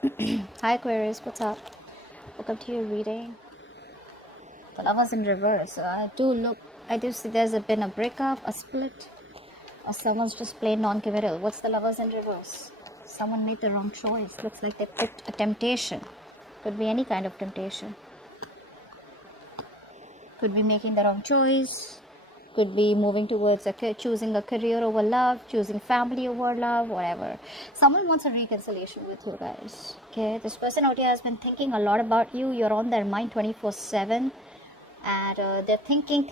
Hi Aquarius, what's up? Welcome to your reading. The Lovers in reverse. I do see there's been a breakup, a split, or someone's just plain non-committal. What's the Lovers in reverse? Someone made the wrong choice. Looks like they picked a temptation. Could be any kind of temptation. Could be making the wrong choice. Could be moving towards choosing a career over love, choosing family over love, whatever. Someone wants a reconciliation with you guys. Okay, this person out here has been thinking a lot about you. You're on their mind 24/7, and they're thinking.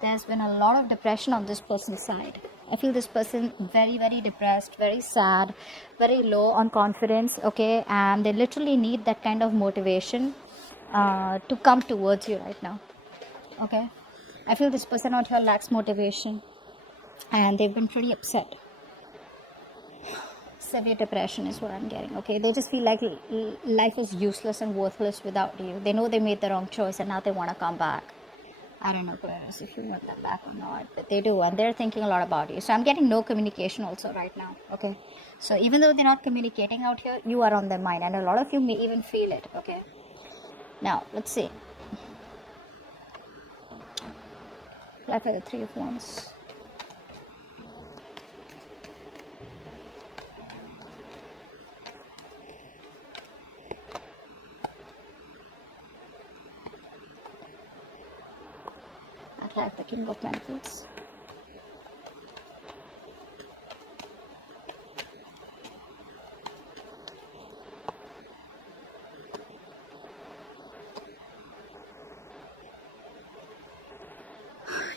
There's been a lot of depression on this person's side. I feel this person very, very depressed, very sad, very low on confidence. Okay, and they literally need that kind of motivation to come towards you right now. Okay, I feel this person out here lacks motivation, and they've been pretty upset. Severe depression is what I'm getting. Okay, they just feel like life is useless and worthless without you. They know they made the wrong choice, and now they want to come back. I don't know, Aquarius, if you want them back or not, but they do, and they're thinking a lot about you. So I'm getting no communication also right now. Okay, so even though they're not communicating out here, you are on their mind, and a lot of you may even feel it. Okay, now let's see. Apply for the Three of Wands. Apply the King of Pentacles.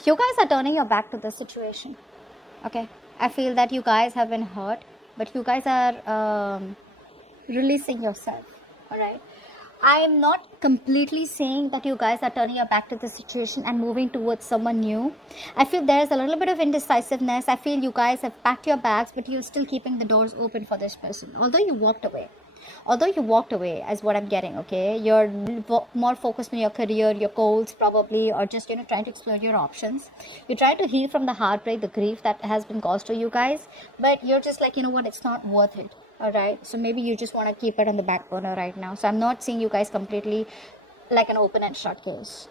You guys are turning your back to the situation. Okay, I feel that you guys have been hurt, but you guys are releasing yourself. All right, I am not completely saying that you guys are turning your back to the situation and moving towards someone new. I feel there's a little bit of indecisiveness. I feel you guys have packed your bags, but you're still keeping the doors open for this person, although you walked away. As what I'm getting. Okay, you're more focused on your career, your goals probably, or just trying to explore your options. You're trying to heal from the heartbreak, the grief that has been caused to you guys, but you're just like, what, it's not worth it. All right, so maybe you just want to keep it on the back burner right now. So I'm not seeing you guys completely like an open and shut case.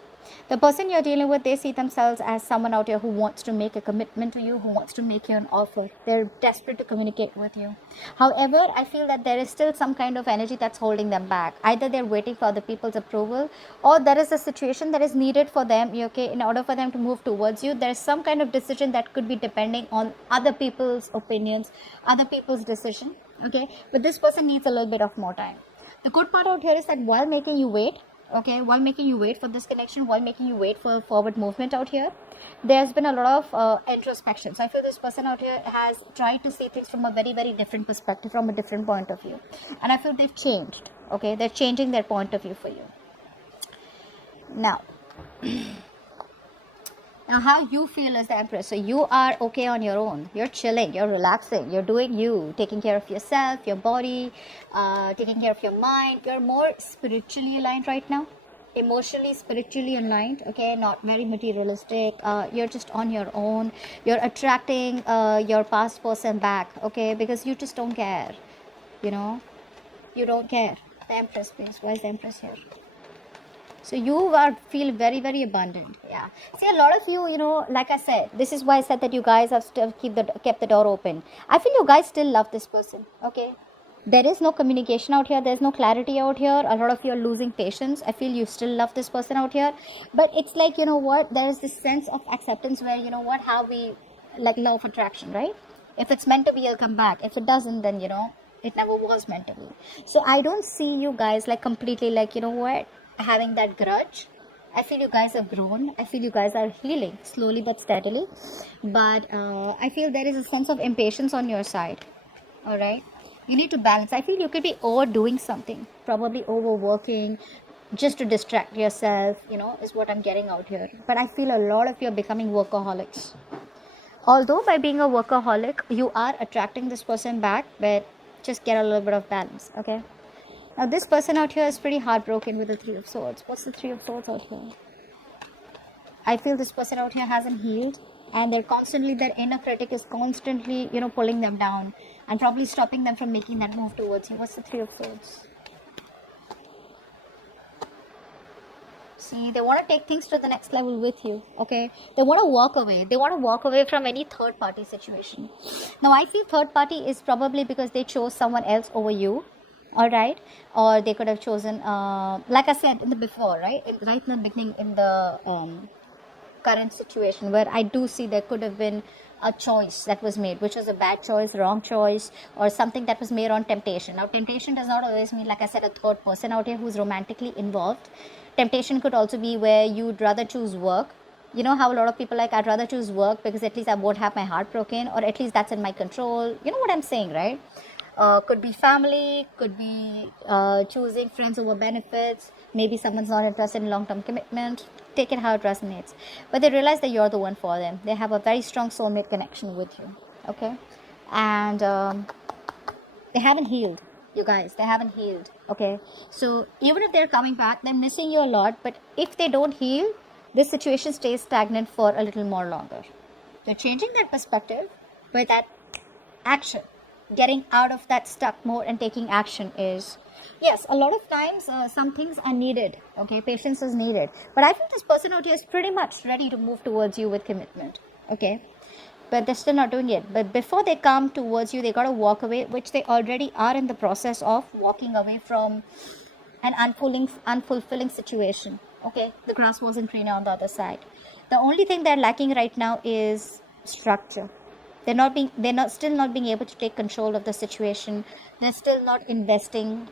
The person you're dealing with, they see themselves as someone out here who wants to make a commitment to you, who wants to make you an offer. They're desperate to communicate with you. However, I feel that there is still some kind of energy that's holding them back. Either they're waiting for other people's approval, or there is a situation that is needed for them, okay, in order for them to move towards you. There's some kind of decision that could be depending on other people's opinions, other people's decision, okay, but this person needs a little bit of more time. The good part out here is that while making you wait, okay, while making you wait for this connection, while making you wait for forward movement out here, there's been a lot of introspection. So I feel this person out here has tried to see things from a very, very different perspective, from a different point of view, and I feel they've changed. Okay, they're changing their point of view for you now. Now, how you feel as the Empress. So you are okay on your own. You're chilling. You're relaxing. You're doing you. Taking care of yourself, your body, taking care of your mind. You're more spiritually aligned right now. Emotionally, spiritually aligned. Okay, not very materialistic. You're just on your own. You're attracting your past person back. Okay, because you just don't care. You don't care. The Empress, please. Why is the Empress here? So you feel very, very abundant. Yeah. See, a lot of you, like I said, this is why I said that you guys have still kept the door open. I feel you guys still love this person. Okay. There is no communication out here. There's no clarity out here. A lot of you are losing patience. I feel you still love this person out here. But it's like, there is this sense of acceptance where, how we, like law of attraction, right? If it's meant to be, it'll come back. If it doesn't, then, it never was meant to be. So I don't see you guys like completely like, having that grudge. I feel you guys have grown. I feel you guys are healing slowly but steadily. But I feel there is a sense of impatience on your side. All right. You need to balance. I feel you could be overdoing something, probably overworking, just to distract yourself, is what I'm getting out here. But I feel a lot of you are becoming workaholics. Although by being a workaholic, you are attracting this person back, but just get a little bit of balance. Okay. Now, this person out here is pretty heartbroken with the Three of Swords. What's the Three of Swords out here? I feel this person out here hasn't healed, and their inner critic is constantly, pulling them down. and probably stopping them from making that move towards you. What's the Three of Swords? See, they want to take things to the next level with you, okay? They want to walk away. They want to walk away from any third party situation. Now, I feel third party is probably because they chose someone else over you, all right? Or they could have chosen, like I said in the before, right? Right in the beginning, in the current situation, where I do see there could have been a choice that was made, which was a bad choice, wrong choice, or something that was made on temptation. Now, temptation does not always mean, like I said, a third person out here who's romantically involved. Temptation could also be where you'd rather choose work. You know how a lot of people like, I'd rather choose work because at least I won't have my heart broken, or at least that's in my control. You know what I'm saying, right? Could be family, could be choosing friends over benefits. Maybe someone's not interested in long-term commitment. Take it how it resonates. But they realize that you're the one for them. They have a very strong soulmate connection with you. Okay? And they haven't healed. You guys, they haven't healed. Okay? So even if they're coming back, they're missing you a lot. But if they don't heal, this situation stays stagnant for a little more longer. They're changing their perspective, but that action, getting out of that stuck mode and taking action is, yes, a lot of times some things are needed. Okay, patience is needed. But I think this person out here is pretty much ready to move towards you with commitment. Okay, but they're still not doing it. But before they come towards you, they got to walk away, which they already are in the process of walking away from an unfulfilling situation. Okay, the grass wasn't greener on the other side. The only thing they're lacking right now is structure. They're still not being able to take control of the situation. They're still not investing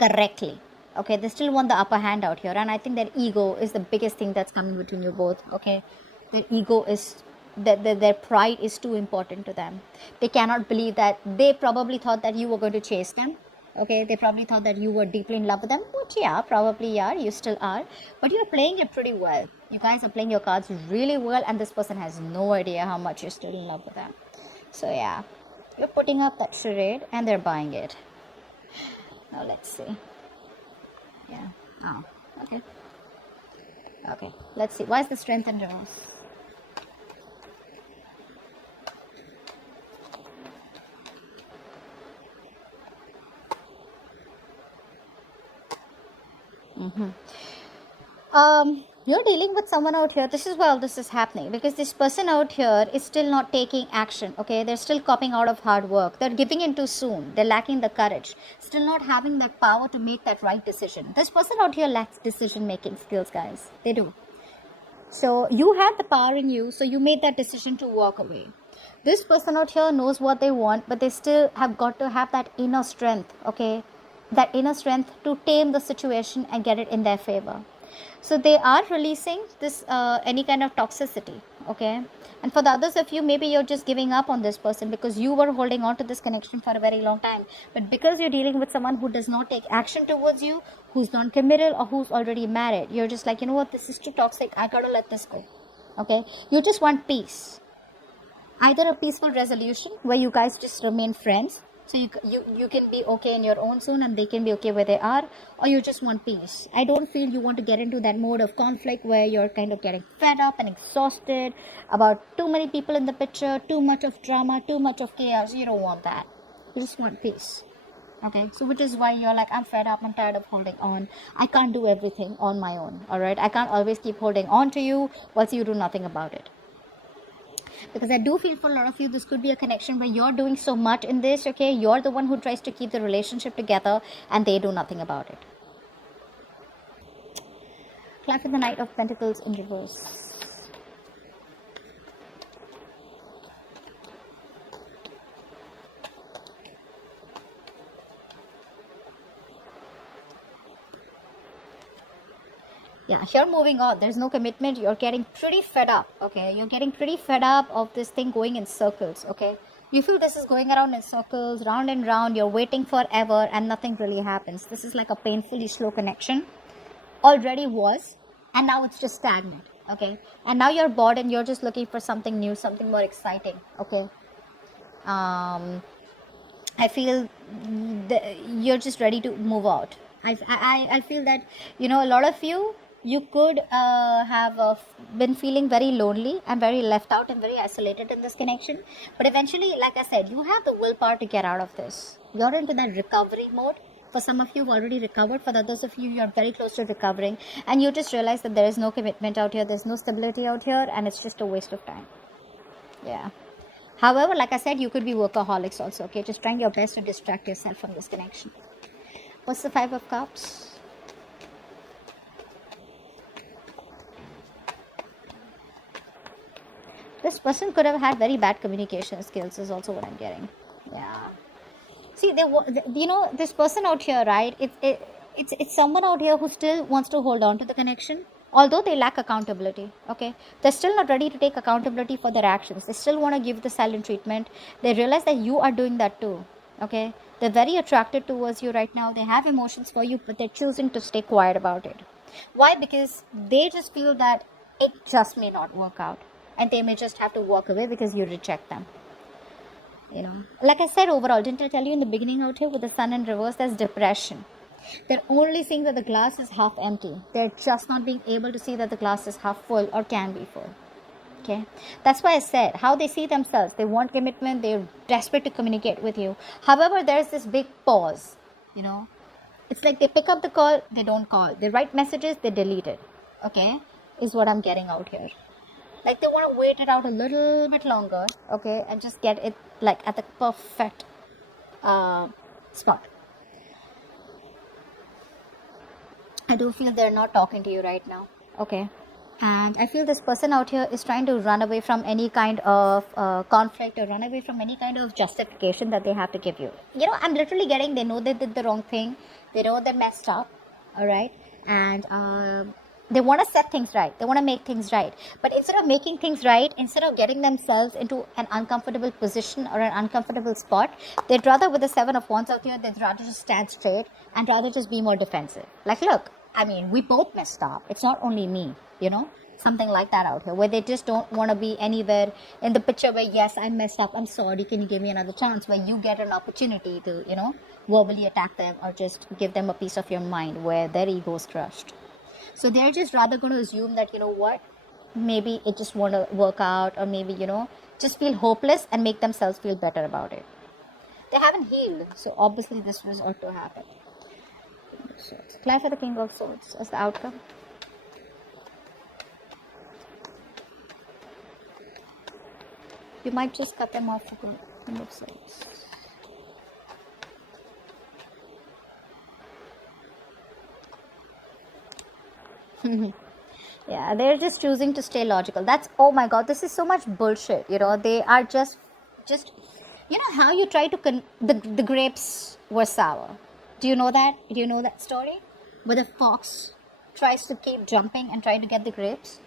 correctly. Okay, they still want the upper hand out here, and I think their ego is the biggest thing that's coming between you both. Okay, their ego is their pride is too important to them. They cannot believe that they probably thought that you were going to chase them. Okay, they probably thought that you were deeply in love with them, which yeah, probably are, you still are, but you're playing it pretty well. You guys are playing your cards really well, and this person has no idea how much you're still in love with them. So yeah, you're putting up that charade and they're buying it. Now let's see. Yeah. Oh, okay. Okay, let's see. Why is the Strength in reverse? You're dealing with someone out here. This is why all this is happening, because this person out here is still not taking action. Okay, they're still copping out of hard work. They're giving in too soon. They're lacking the courage, still not having that power to make that right decision. This person out here lacks decision making skills, guys. They do. So you had the power in you, so you made that decision to walk away. This person out here knows what they want, but they still have got to have that inner strength. Okay, that inner strength to tame the situation and get it in their favor. So they are releasing this any kind of toxicity. Okay, and for the others of you, maybe you're just giving up on this person because you were holding on to this connection for a very long time, but because you're dealing with someone who does not take action towards you, who's non-committal, or who's already married, you're just like, you know what, this is too toxic, I gotta let this go. Okay, you just want peace, either a peaceful resolution where you guys just remain friends, so you can be okay in your own zone and they can be okay where they are, or you just want peace. I don't feel you want to get into that mode of conflict where you're kind of getting fed up and exhausted about too many people in the picture, too much of drama, too much of chaos. You don't want that. You just want peace. Okay, so which is why you're like, I'm fed up, I'm tired of holding on. I can't do everything on my own. All right, I can't always keep holding on to you whilst you do nothing about it. Because I do feel for a lot of you, this could be a connection where you're doing so much in this, okay? You're the one who tries to keep the relationship together and they do nothing about it. Clap for the Knight of Pentacles in reverse. Yeah, you're moving on. There's no commitment. You're getting pretty fed up, okay? You're getting pretty fed up of this thing going in circles, okay? You feel this is going around in circles, round and round. You're waiting forever and nothing really happens. This is like a painfully slow connection. Already was, and now it's just stagnant, okay? And now you're bored and you're just looking for something new, something more exciting, okay? I feel you're just ready to move out. I feel that, you know, a lot of you, you could have been feeling very lonely and very left out and very isolated in this connection. But eventually, like I said, you have the willpower to get out of this. You're into that recovery mode. For some of you, you've already recovered. For the others of you, you're very close to recovering. And you just realize that there is no commitment out here. There's no stability out here. And it's just a waste of time. Yeah. However, like I said, you could be workaholics also. Okay. Just trying your best to distract yourself from this connection. What's the Five of Cups? This person could have had very bad communication skills is also what I'm getting. Yeah. See, this person out here, right? It's someone out here who still wants to hold on to the connection, although they lack accountability. Okay, they're still not ready to take accountability for their actions. They still want to give the silent treatment. They realize that you are doing that too. Okay, they're very attracted towards you right now. They have emotions for you, but they're choosing to stay quiet about it. Why? Because they just feel that it just may not work out. And they may just have to walk away because you reject them. You know, like I said, overall, didn't I tell you in the beginning out here with the sun in reverse, there's depression. They're only seeing that the glass is half empty. They're just not being able to see that the glass is half full or can be full. Okay, that's why I said how they see themselves. They want commitment. They're desperate to communicate with you. However, there's this big pause. You know, it's like they pick up the call, they don't call. They write messages, they delete it. Okay, is what I'm getting out here. Like they want to wait it out a little bit longer, okay, and just get it like at the perfect spot. I do feel they're not talking to you right now, okay, and I feel this person out here is trying to run away from any kind of conflict or run away from any kind of justification that they have to give you. You know, I'm literally getting they know they did the wrong thing, they know they messed up, all right, and they want to set things right. They want to make things right. But instead of making things right, instead of getting themselves into an uncomfortable position or an uncomfortable spot, they'd rather, with the Seven of Wands out here, they'd rather just stand straight and rather just be more defensive. Like, look, I mean, we both messed up. It's not only me, you know, something like that out here, where they just don't want to be anywhere in the picture where, yes, I messed up, I'm sorry, can you give me another chance, where you get an opportunity to, you know, verbally attack them or just give them a piece of your mind where their ego is crushed. So they're just rather going to assume that, you know what, maybe it just won't work out, or maybe, you know, just feel hopeless and make themselves feel better about it. They haven't healed, so obviously this was ought to happen. Clarify the King of Swords as the outcome. You might just cut them off for good. King of Swords. Yeah, they're just choosing to stay logical. That's, oh my god, this is so much bullshit. You know, they are just you know how you try to the grapes were sour. Do you know that? Do you know that story where the fox tries to keep jumping and try to get the grapes,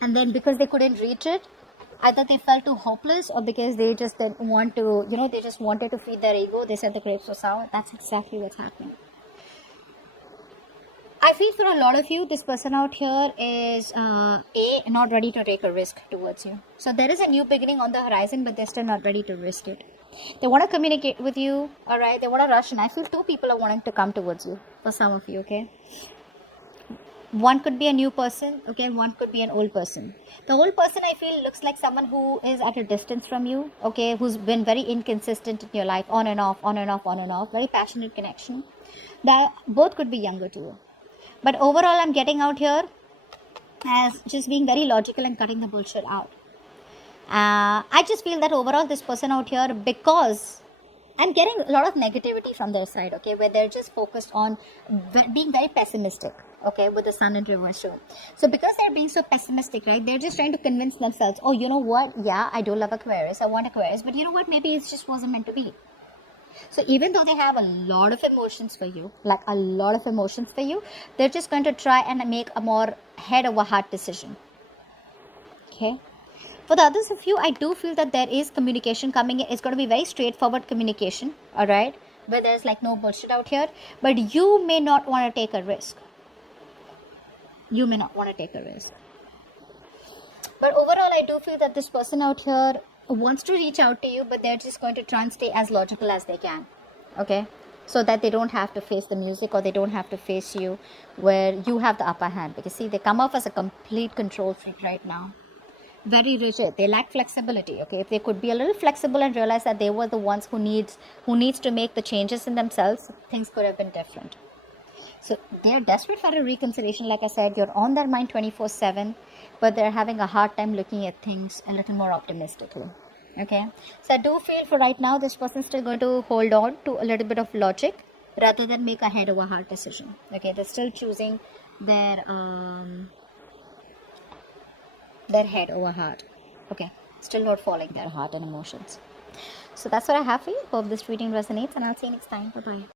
and then because they couldn't reach it, either they felt too hopeless or because they just didn't want to, you know, they just wanted to feed their ego, they said the grapes were sour. That's exactly what's happening. I feel for a lot of you, this person out here is not ready to take a risk towards you. So there is a new beginning on the horizon, but they're still not ready to risk it. They want to communicate with you, all right? They want to rush in. I feel two people are wanting to come towards you, for some of you, okay? One could be a new person, okay? One could be an old person. The old person, I feel, looks like someone who is at a distance from you, okay? Who's been very inconsistent in your life, on and off, on and off, on and off. Very passionate connection. That both could be younger too. But overall, I'm getting out here as just being very logical and cutting the bullshit out. I just feel that overall, this person out here, because I'm getting a lot of negativity from their side, okay, where they're just focused on being very pessimistic, okay, with the sun in reverse show. So because they're being so pessimistic, right, they're just trying to convince themselves, oh, you know what, yeah, I do love Aquarius, I want Aquarius, but you know what, maybe it just wasn't meant to be. So even though they have a lot of emotions for you, like a lot of emotions for you, they're just going to try and make a more head over heart decision. Okay. For the others of you, I do feel that there is communication coming in. It's going to be very straightforward communication. All right. Where there's like no bullshit out here. But you may not want to take a risk. You may not want to take a risk. But overall, I do feel that this person out here wants to reach out to you, but they're just going to try and stay as logical as they can. Okay. so that they don't have to face the music, or they don't have to face you, where you have the upper hand. Because see, they come off as a complete control freak right now. Very rigid. They lack flexibility. Okay, if they could be a little flexible and realize that they were the ones who needs to make the changes in themselves, things could have been different. So they're desperate for a reconciliation. Like I said, you're on their mind 24/7, but they're having a hard time looking at things a little more optimistically. Okay, so I do feel for right now, this person's still going to hold on to a little bit of logic rather than make a head over heart decision. Okay, they're still choosing their head over heart. Okay, still not following their heart and emotions. So that's what I have for you. Hope this reading resonates, and I'll see you next time. Bye bye.